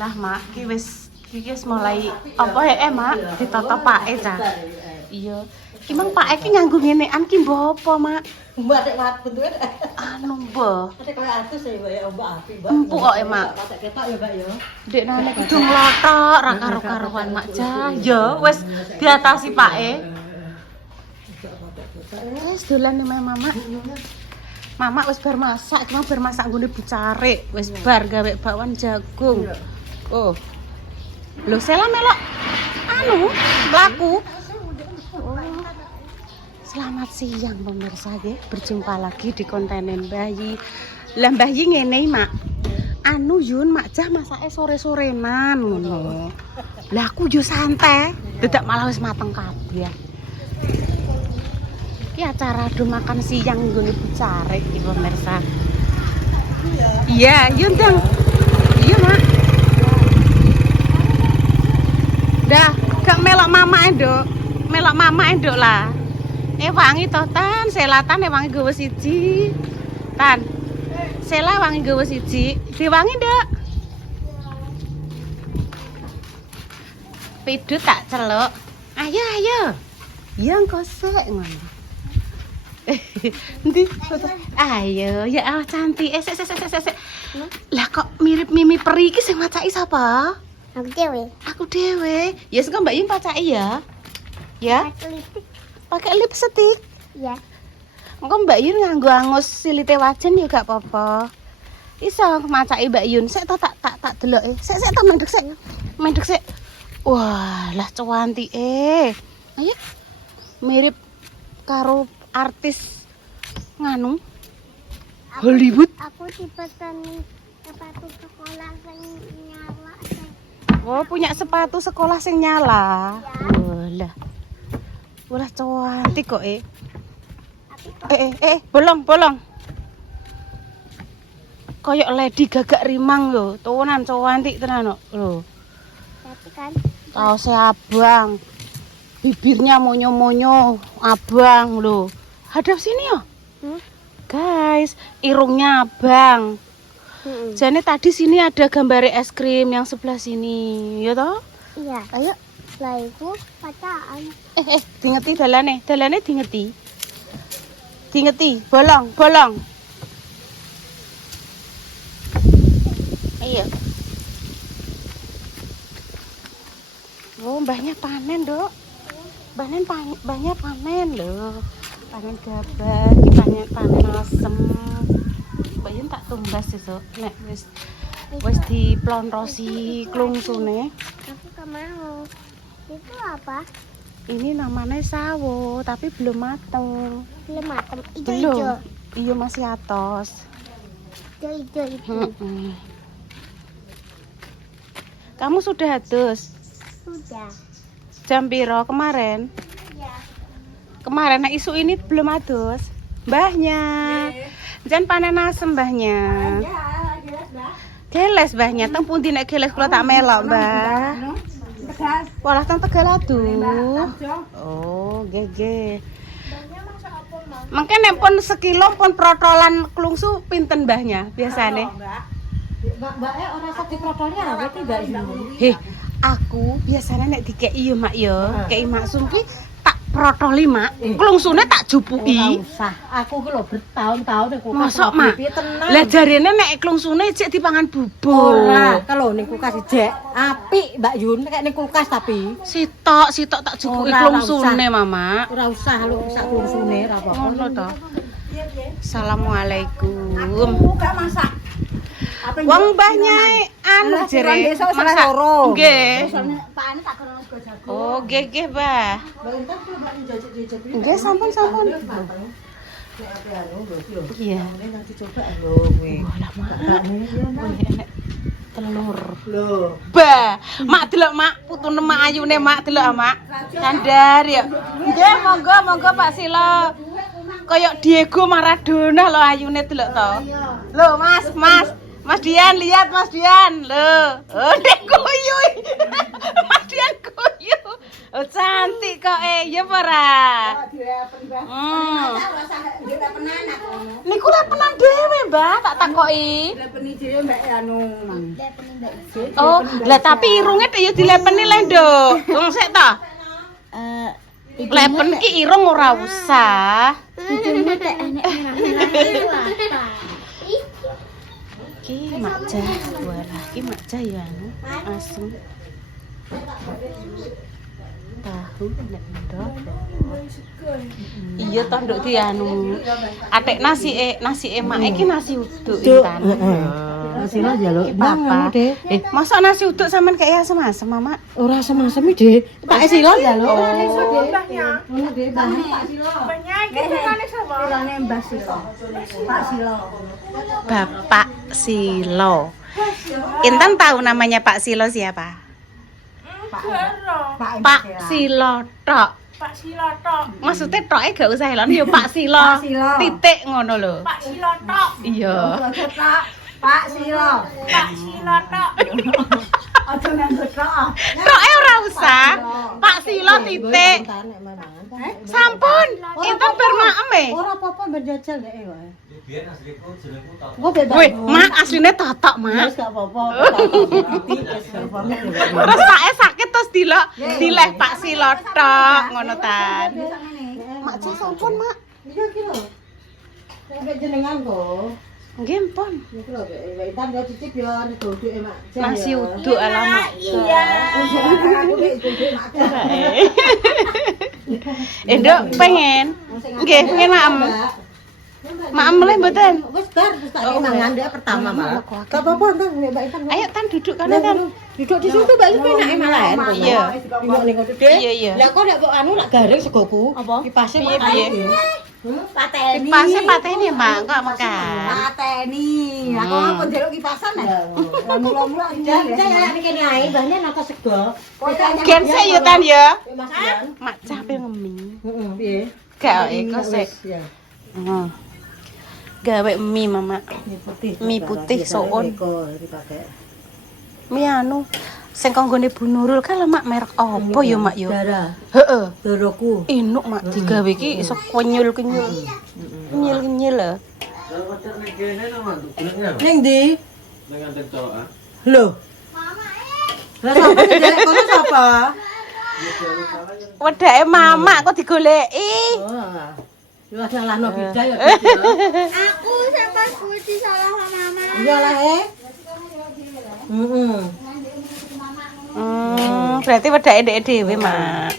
Alhamdulillah mak, iki wis mulai apa ya mak ditata pake cah. Iya. Ki mang pake ki nganggo ngenean ki mbok apa mak? Mbak tek wat bentuke. Anu mbok. Tek koyo atus ya Mbak api Mbak. Empuk kok mak. Patek ketok ya Mbak ya. Dek nane kudu nglothok ra karo-karuan mak cah. Ya wis diatasi pake. Wis dolan nih mama. Mama wis bar masak, cuma bar masak nggone bucarik. Wis bar gawe bakwan jagung. Oh. Lho Sela melok anu mlaku. Oh. Selamat siang pemirsa nggih. Berjumpa lagi di konten Mbahyi. Lah Mbahyi ngene Mak. Anu Yun mak jah masake sore-sorenan ngono. Lah aku yo santai, dadak malah wis mateng kabeh. Iki acara do makan siang nggone bucarik iki pemirsa. Iya, Yun Dang. Iya, Mak. Dah, gak melok mama enduk. Melok mama enduk lah. Wangi toh Tan, selatan wangi gawe siji. Tan. Sela wangi gawe siji. Diwangi ndak? Pidut tak celuk. Ayo ayo. Ya engko sik ngono. Endi? Ayo, ya Allah cantik. Sik. Lah kok mirip Mimi Peri iki sing macaki sapa? Aku dewe. Aku dhewe. Ya sing Mbak Yun pacaki ya. Ya, Lipstick. pakai lipstick. Ya. Engko Mbak Yun nganggo angus silite wajan ya gak apa-apa. Iso macaki Mbak Yun. Sik tak deloke. Sik tak mendek sik. Mendek sik. Wah, lah cuantike. Ayo. Mirip karo artis nganu Hollywood. Aku dipeseni sepatu sekolah sing nyala. Oh, punya sepatu sekolah sing nyala. Walah. Walah cantik kok bolong. Kayak Lady Gagak Rimang lho, tuwunan cantik tenan kok lho. Tapi kan Kaosnya abang. Bibirnya monyo-monyo, abang lho. Hadap sini ya. Guys, irungnya abang. Jadi tadi sini ada gambar es krim yang sebelah sini, ya toh? iya. Ayo. Lah itu pacaan. Dingeti dalane dingeti. Dingeti, bolong. Ayo. Oh, mbahnya panen, Dok. Mbahnya panen loh. Panen gabah, panen asem. Mbak Yun tak tumbas sesuk nek wis diplonrosi klungsune. Aku gak mau. Itu apa? Ini namanya sawo, tapi belum mateng. Belum matang. Belum. Ijo-ijo. Iya masih atos. Ijo-ijo itu. Kamu sudah adus? Sudah. Jam piro kemarin? Iya. Kemarin nah isu ini belum adus. Mbahnya. Jan panen asem mbahnya. Geles mbahnya, teng pundi nek geles kula tak melok, Mbah. Walah teng Tegal aduh. Oh, nggih. Mengke nek pun sekilo pun protolan klungsu pinten mbahnya biasane? Mbak ora sak diprotolnya berarti Mbak Yun. Heh, aku biasanya nek dikeki yo Mak yo, kei maksum kuwi tak protoli Mak. Klungsune tak jupuki. Ora usah. Aku ki lho bertahun-tahun nek kulkas. Mosok Mak. Lah jarene nek klungsune jek dipangan bubur. Ora, kalau ning kulkas jek apik Mbak Yun nek ning kulkas tapi Sitok tak jupuki Ora klungsune usah. Mama. ora usah lu sak kulsune ora apa-apa. Ngono to. Assalamualaikum. Gak masak. Wong mbahnya anu jere masak. Nggih. Oh, nggih, Mbah. Nggih, sampun. Iya. Nanti coba lho kowe. Lah, Mak. Enek telur. Lho. Bah, Mak delok Mak, putune Mak ayune Mak delok Mak. Kandar ya. Nggih, monggo Pak Sila. Kayak Diego Maradona lho ayune delok to. Lho, Mas Dian lihat Mas Dian. Lho. Oh, nek guyu. Mas Dian guyu. Oh, cantik kok ya ora. Niku lepenan dhewe, Mbak, tak takoki. Lepeni dhewe mbak anu mang. Oh, lah tapi irunge ya dilepeni le, Nduk. Wong sik ta. Lepen ki irung ora usah. Hidungnya tak enak merah-merah itu apa? Ki makja, walah ki makja ya anu asem. Tahu nek ndok. Iya to nduk ki anu. Atek nasi mak iki nasi uduk intan. Nasi lo jaluk. Papa. Masa nasi uduk sampean kayak asem-asem, Mama? Ora asem-asem iki, Dek. Pak Silo jaluk. Banyak gitu kan sama. Silane Mbah Silo. Pak Silo. Bapak Silo. Intan tahu namanya Pak Silo siapa? Pak Silo tok. Pak Silo tok. Maksudnya toke gak usah elon ya Pak Silo. Titik ngono lho. Pak Silo tok. Iya. Pak Silo. Pak Silo tok. Aja nganggo tok. Toke ora usah. Pak Silo titik. Sampun. Intan bar maem e. Ora apa-apa berjajal dek wae. Biar asliku jenengku tak. Wih, mak asline totok, Mak. Wis gak apa-apa. Terus pake sakit terus dileh Pak Silo tok ngono tan. Mak cek sampun, Mak. Iya ki lho. Sampai jenengan kok. Nggih, pun. Iki lho, Mbak Intan yo cicip yo duduk mak. Nasi uduk ala mak. Iya. Nduk pengen. Nggih, pengen maem. Maem le mboten. Wis bar wis tak mangan dek pertama malah. Gak apa-apa Tan, Mbak Intan. Ayo tan duduk kana tan. Duduk di situ Mbak Intan enake malah. Iya. Duduk ning kono Dek. Iya, iya. Lah kok nek mbok anu lak garing segoku. Apa? Kipase Piye, piye? Pateni. Kipase pateni ya, Mak, kok makan. Pateni. Aku apa njaluk kipasan ya? Mula-mula aja ya nek kene ae mbahne nata sego. Gen sik ya tan ya. Mas Jan. Mak capek ngemi. Heeh, piye? Gak eko sik. Ya. Heeh. Gawe mie, Mama. Mie putih soon. Dipakai. Mie anu sing kanggone Bu Nurul kan mak merek apa ya, Mak yo? Darah. Heeh. Doroku. Enuk mak digawe iki iso kenyul-kenyul. Kenyil-kenyil lho. Lah pacar ning kene nang mantu goleknya. Ning ndi? Ning antek cowok. Lho. Lah sapa sing delek kono sapa? Wedake Mama kok digoleki. Oh. Lu salahno bida ya. Aku sampai kunci salah sama mama. Iya lah Heeh. Berarti wedake ndek dhewe, Mak.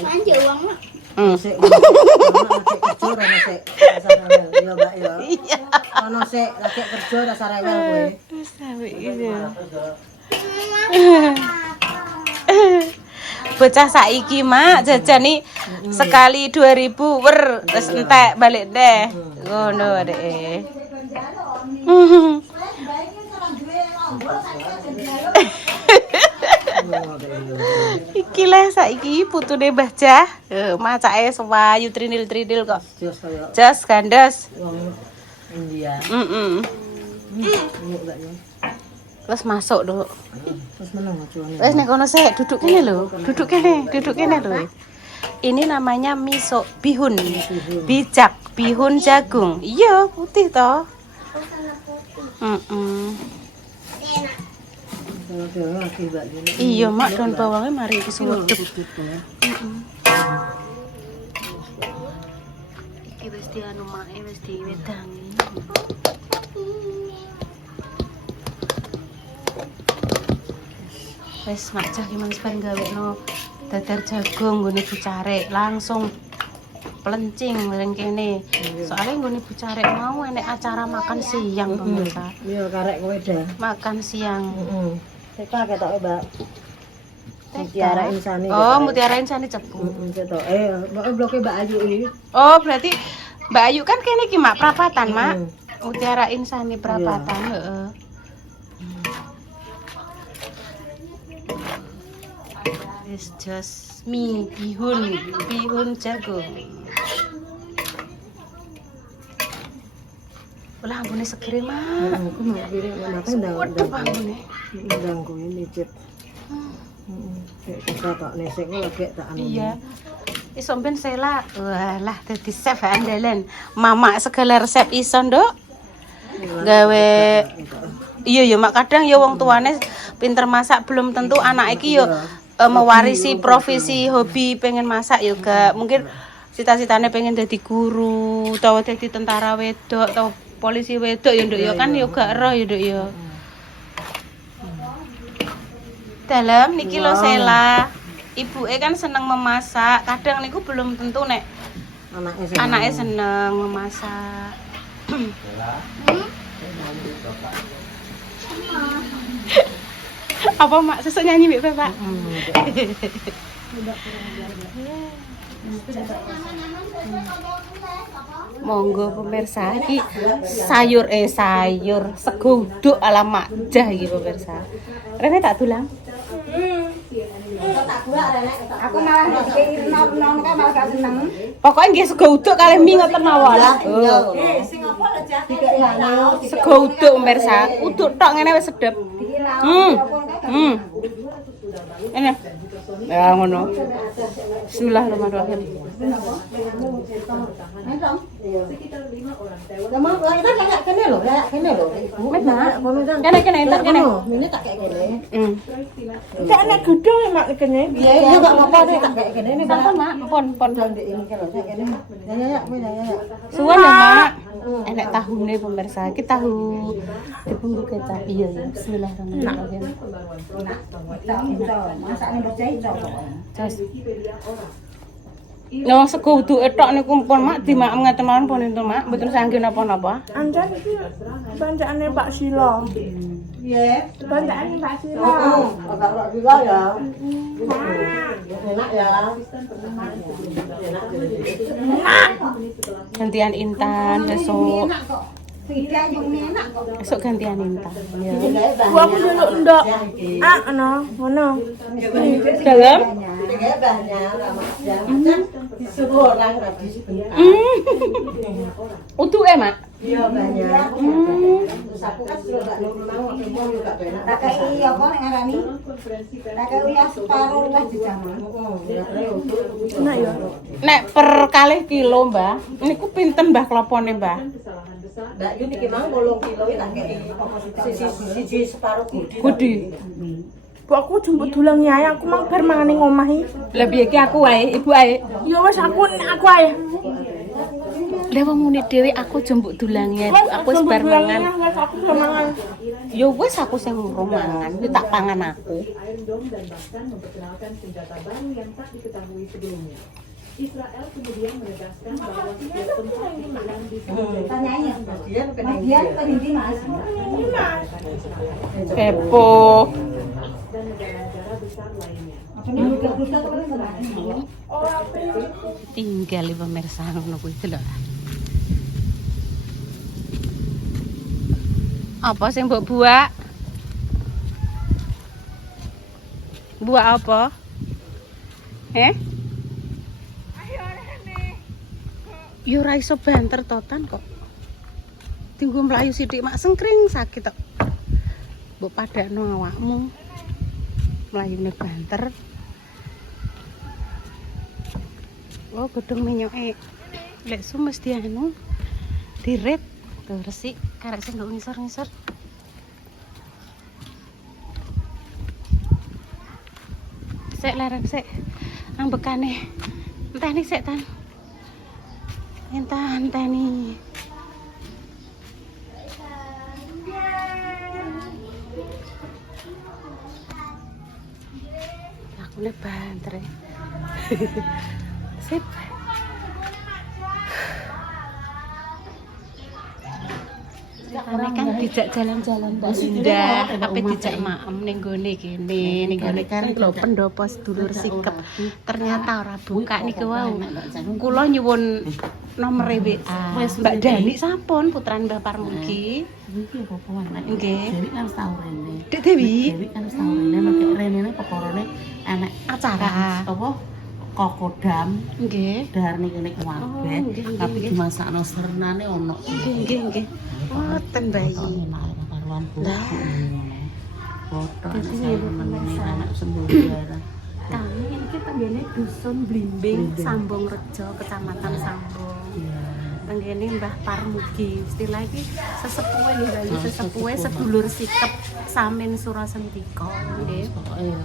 Manja uang mak. Sik kerja ora sik. Yo Mbak yo. Iya. Ono sik lagi kerja rasa rewel kowe. Wis sawi iki. Bocah saiki, Mak, jajani sekali 2.000 wer wis entek balik deh. Ngono adeke. Iki lah saiki putune Mbah Jah. Macake sewayu trinil-trinil kok. Jos kaya Jas gandos. wong India. Heeh. Terus masuk, Duk. Terus meneng acuane. Wes nek kono sik, duduk kene lho. Duduk kene lho. Ini namanya miso bihun. Bijak bihun jagung. Iya, putih toh. Iya, Mak, daun bawangnya mari iki suwedep. Iki wis dianu mae wis diwedangi. Wis mak cah ki men gawekno dadar jagung nggone bucarek langsung pelencing ning kene. Soale nggone bucarek mau enek acara makan siang pemirsa. Iya karek kowe dah. Makan siang. Heeh. Teka ketoke, Mbak. Mutiara insani. Oh, Mutiara Insani cepu. Heeh, ketoke. Mbak bloke Mbak Ayu iki. Oh, berarti Mbak Ayu kan kene iki Mak perapatan, Mak. Mutiara Insani perapatan, heeh. Wis jos mie bihun jagung. Lah ambune segere, Mak. Aku mau piring makanya Waduh, ambune. ndang kowe nicip. Kita tak nesek lagi tak anu. Iya. Iso ben Sela. Walah dadi chef andalan. Mama segala resep iso, Nduk. Gawe iya ya mak kadang ya wong tuane pinter masak belum tentu anak iki yo mewarisi profesi hobi pengen masak juga mungkin cita-citane pengen jadi guru atau jadi tentara wedok atau polisi wedok ya nduk ya kan yo gak ero ya nduk ya dalam niki lo Sela ibuke kan seneng memasak kadang niku belum tentu nek anaknya seneng memasak. Apa mak sesuk nyanyi mbek Bapak? Monggo pemirsa iki sayur sego uduk ala makjah iki pemirsa. Rene tak dulang. Aku malah dikira nom-nom kan malah gak seneng. Pokoknya nggih sego uduk kalih mie ngoten mawon. Sing apa lho Jah? Dikira Sego uduk pemirsa. Uduk tok ngene wis sedep. Ini. Ya ngono. Bismillahirrahmanirrahim. Lama kita kayak kene lho, Wis nak, kene entar kene. Ini tak kayak kene. Kayak anak gedung ya mak kene. Iya, iya enggak apa-apa deh tak kayak kene ini. Sampun mak, pon. Jangan di ini kalau saya kene. Ya. Suwun ya mak. Enek tahune pemirsa. Iki tahu dibumbu kecap. Iya ya. Bismillahirrahmanirrahim. Masaknya berjahit coba. Terus. No sego uduke tok niku pun mak dimakem ngaten mawon pun enten mak, mboten sangge napa-napa. Anjan iki banjakane Pak Sila. Iya. Banjakane Pak Sila. Kalau juga ya. Enak ya. Gantian Intan besok. Enak kok. Tidak yang enak kok. Besok gantian Intan. Ya. Gua aku ndelok ndok. Ngono. Dalam? Kayak banyak ramah disuruh orang habis bentar. Utuke mak. Iya banyak. Terus aku kan sudah gak nurunang mau juga benar. Tak kayak iya kok nek ngarani. Tak kayak ya separuh lah di jaman. Enak ya. Nek per kalih kilo, Mbah. Niku pinten Mbah klopone, Mbah? Mbak Yu niki mang 8 kilo tak kayak siji separuh Gudi. Bu aku jemput dulang nyai aku mang bar mangane ngomah iki. Lah piye iki aku wae, ibu ae. Ya wis aku ae. Lah wong muni dhewe aku jembuk dulange, aku wis bar mangan. Wis aku bar mangan. Ya wis aku sing ngurung mangan, yo tak pangan aku. Israel kemudian menegaskan bahwa setiap tempat hilang di Tanyain bagian penindi Mas. Kepo. dan negara-negara besar lainnya. Tinggal pemirsa ngono kuwi delok. Apa sing mbok buak? Buak apa? Yo ora iso banter totan kok. Tinggu mlayu sithik mak sengkring sakit kok. Mbok padakno awakmu. Mlayune banter. Oh, godhong menyoke. Lek su mesti anu diret tuh resik karek sing nggo ngisor-ngisor. Sek larang sek. Ambekane. Enteni sek tan. Enteni. Aku nek banter. Sip. Karena kan dijak jalan-jalan Mbak Indah, apa dijak maem ning gone kene, ning gone kan lho pendopo sedulur sikep. Ternyata ora buka niku wau. Kula nyuwun nomor WA. Mbak Dani sampun putran Mbah Parmugi. Iki apa wae? Nggih. Dewi kan tau rene. Dek Dewi, Dewi kan tau rene nek rene perkarane enek acara. apa? kokodam. Nggih. Dahar niki nek Oh, kabeh, nggih, nggih, tapi nggih. dimasakno sernane ono. Nggih. Ngoten bayi. Karuan Bu. Lah. Foto anak Jadi, saya Bu, mengenai pemirsa. anak sembunyi. Kami ini tenggene dusun Blimbing, Sambong Rejo, Kecamatan Sambong. Tenggene Mbah Parmugi, istilah iki sesepuhe nggih Bayu, sesepuhe sedulur sikep Samin Surasentika nggih. Pokoke ya.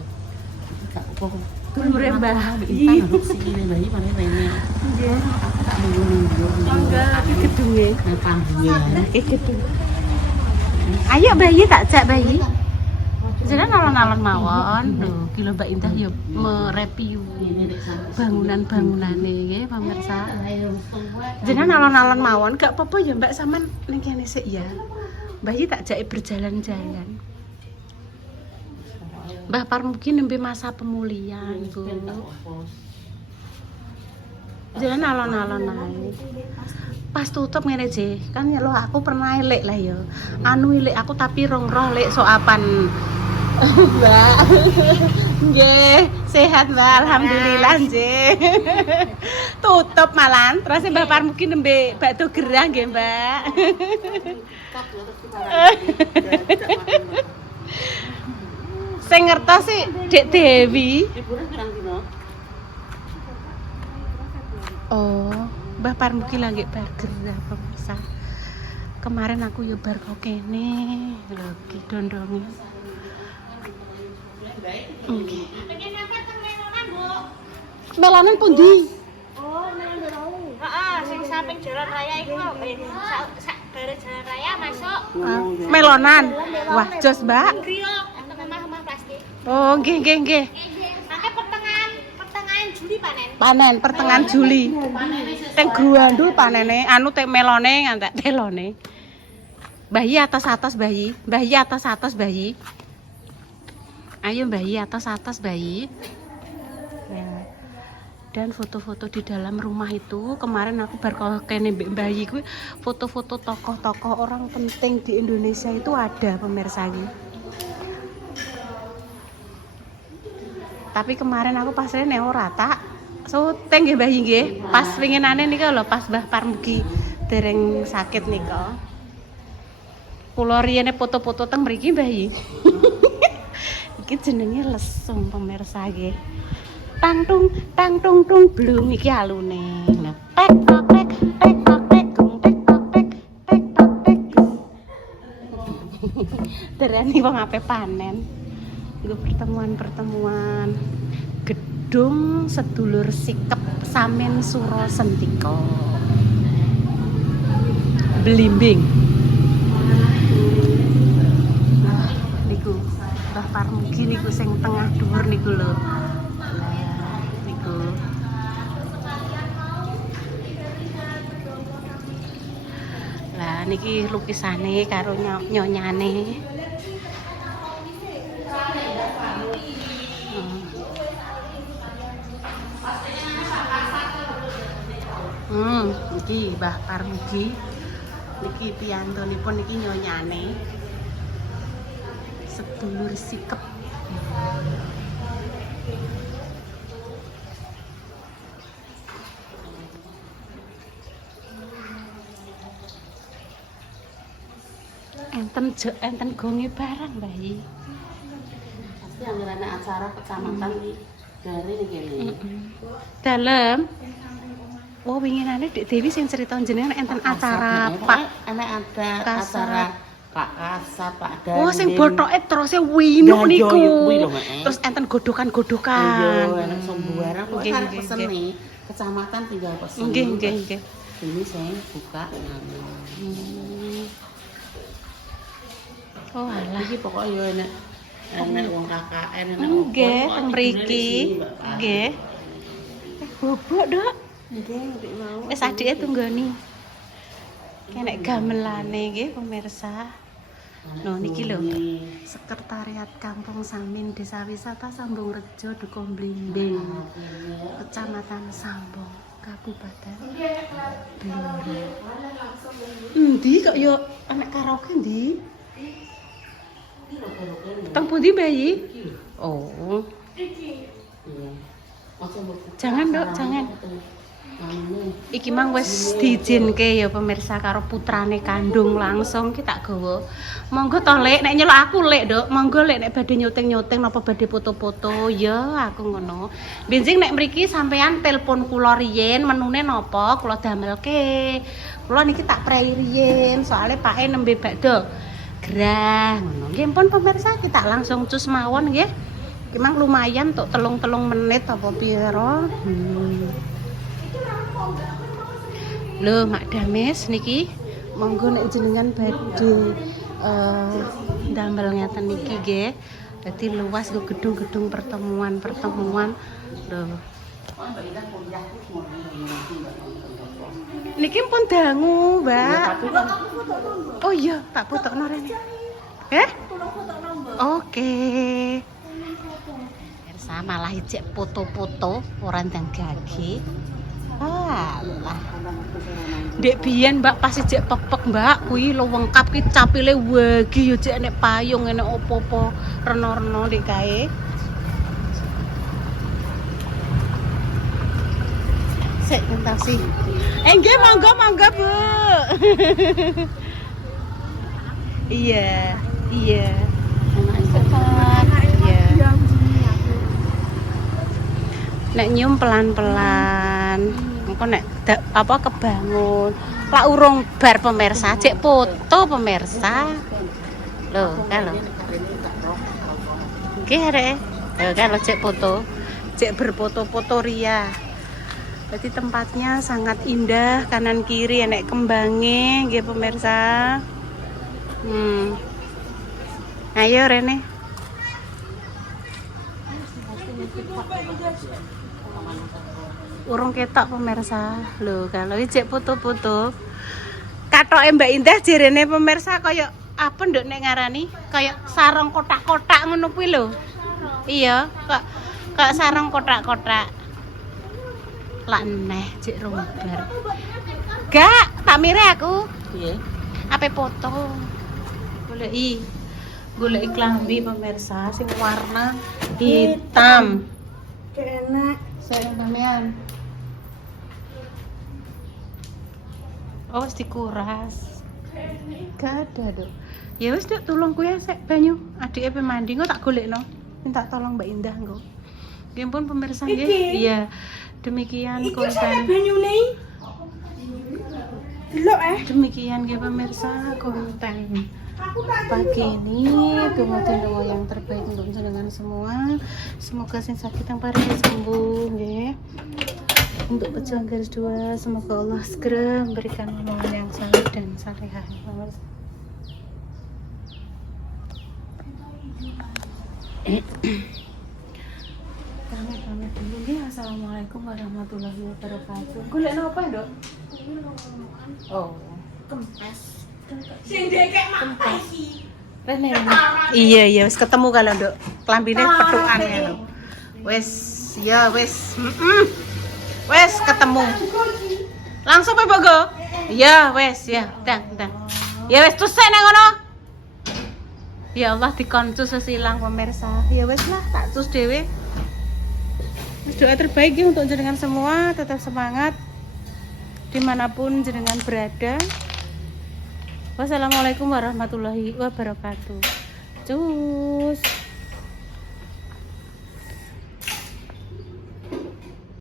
Tak kok Dulure Mbah. Iya, sikile bayi paling rene. Nggih. Tak nunggu-nunggu. Mangga iki gedunge. Nang panggunge. Iki gedung. Ayo bayi tak jak bayi. Jenengan alon-alon mawon. Lho, ki lho Mbak Indah ya mereview bangunan-bangunane nggih pemirsa. Jenengan alon-alon mawon, gak apa-apa ya Mbak sampean ning kene sik ya. Bayi tak jake berjalan-jalan. Mbah Parmugi nembe masa pemulihan, Bu. Jenengan alon-alon ae. Pas tutup ngene Je, kan ya lo aku pernah elek lah ya. Anu elek aku tapi rong roh lek soapan. Mbak. Nggih, sehat Mbak, alhamdulillah nggih. Tutup malan, terus Mbah Parmugi nembe bakso gerah nggih, Mbak. Sing ngertos sih Dek Dewi. Liburan pirang dino? Oh, Mbah Parmugi lagi burger lah pemirsa. Kemarin aku yo bar kok kene, lho ki dondonge. Nggih. Melonan pundi? Oh, heeh, sing samping jalan raya iku sak bare jalan raya masuk. Melonan. Wah, jos, Mbak. Griya, untuk omah-omah plastik. Oh, nggih. Mangke pertengahan Juli panen. Panen pertengahan Juli. Teng gruandul panene, anu teng melone ngantek telone. Bayi atas bayi. Bayi atas bayi. Ayo bayi atas bayi. Ya. Dan foto-foto di dalam rumah itu kemarin aku baru kene mbek bayi kuwi foto-foto tokoh-tokoh orang penting di Indonesia itu ada pemirsa iki. Tapi kemarin aku pas rene ora tak syuting nggih bayi nggih. Pas winginane nika lho pas Mbah Parmugi dereng sakit nika. Kula riyene foto-foto teng mriki bayi. Iki jenenge lesung pemirsa nggih. Tang tung blung iki alune. Nah, tek tok tek gung tek tok tek tok tek. Dereni wong ape panen. Iku pertemuan gedung sedulur sikep Samin Surasentika. Blimbing. Niku Mbah Parmugi niku sing tengah dhuwur niku lho. Niku. Lah niki lukisane karo nyonyane. Iki Mbah Parmugi. Niki piyantunipun niki nyonyane. Sedulur sikep. Enten gonge barang bayi. Pasti anggaran acara kecamatan iki dari kene. Dalem. Oh, winginane Dek Dewi sing cerita jenengan enten acara Pak. Ana ada Kasar. acara Pak Kasar, Pak Dandi. Oh, sing bothoke teruse winu Nah, niku. iya, kuwi lho, Mek. Terus enten Iya, godokan-godokan. enak sembarang. Kok Nggih, arep nggih, pesen nggih. nih, kecamatan tinggal pesen. Nggih. Ini saya buka nganu. Oh, alah. Iki pokoknya yo enak wong KKN enak Nggih, teng mriki. Nggih. Bobok, Dok. Nggih, nek mau. Wis adike tunggoni. Kenek gamelane nggih pemirsa. Noh niki lho. Sekretariat Kampung Samin Desa Wisata Sambong Rejo Dukuh Blimbing. Kecamatan Sambong, Kabupaten Blora. Endi kok yo anak karaoke ndi? Teng pundi bayi? Oh. Iya. Jangan, Dok, jangan. Iki mang wis diizinke ya pemirsa karo putrane kandung langsung kita gawa. Monggo to Lek, nek nyelok aku Lek, Dok. Monggo Lek nek badhe nyuting-nyuting napa badhe foto-foto ya aku ngono. Benjing nek mriki sampean telepon kula riyen menune napa kula damelke. Kula niki tak prei riyen soalnya Pak E nembe bakdo gerah ngono. Nggih pun pemirsa kita langsung cus mawon nggih. Iki mang lumayan tok 3 menit apa pira. Loh, Mak Dames niki monggo nek jenengan badhe ndamel ngeten niki nggih. Dadi luas go gedung-gedung pertemuan. Loh. Niki pun dangu, Mbak. Oh iya, tak fotokno rene. Oke. Persa malah ijek foto-foto ora ndang gage. Alah. Dek biyen Mbak pas ijek pepek Mbak kuwi lo lengkap ki capile wagi yo jek nek payung enek opo-opo reno-reno ndek kae. Sik ngentasi. Nggih monggo Bu. Iya. Iya. Nek nyium pelan-pelan. Engko nek kebangun. Lak urung bar pemirsa, cek foto pemirsa. Loh, kalau. Nggih arek. Loh, kalau cek foto. Cek berfoto-foto ria. Jadi tempatnya sangat indah, kanan kiri enek kembange nggih pemirsa. Ayo Rene. Urung ketok pemirsa. Loh, kalau ijek foto-foto. Katoke Mbak Indah jerene pemirsa kaya apa nduk nek ngarani? Kaya sarung kotak-kotak ngono kuwi lho. Iya, kok sarung kotak-kotak. Lah neh cek rombar. Gak, tak mire aku. Piye? Ape foto. Goleki klambi pemirsa sing warna hitam. Enak. Saya sampean. Oh, wis dikuras. Gak ada, Dok. Ya wis, Dok, tolong kuwi sik banyu. Adike pe mandi kok tak golekno. Minta tolong Mbak Indah engko. Nggih pun pemirsa nggih. Iya. Demikian konten. Demikian ya pemirsa konten pagi ini. Doa yang terbaik untuk jenengan semua. Semoga sing sakit yang parah sembuh nggih. Untuk pejuang garis 2 semoga Allah segera memberikan momongan yang saleh dan salehah. Pamit dulu nih. Assalamualaikum warahmatullahi wabarakatuh. Golek napa, Nduk? Oh, kempes. Sing dekek mak iki. Rene. Iya, wis ketemu kalau Nduk. Klambine petukan ngono. Wis, ya wis. Wis ketemu. Langsung pe Bogo? Iya, wis, ya. Dang. Ya wis tusuk nang ngono. Ya Allah dikoncu sesilang pemirsa. Ya wis lah, tak cus dhewe. Doa terbaik ya untuk jenengan semua, tetap semangat dimanapun jenengan berada. Wassalamualaikum warahmatullahi wabarakatuh. Cus.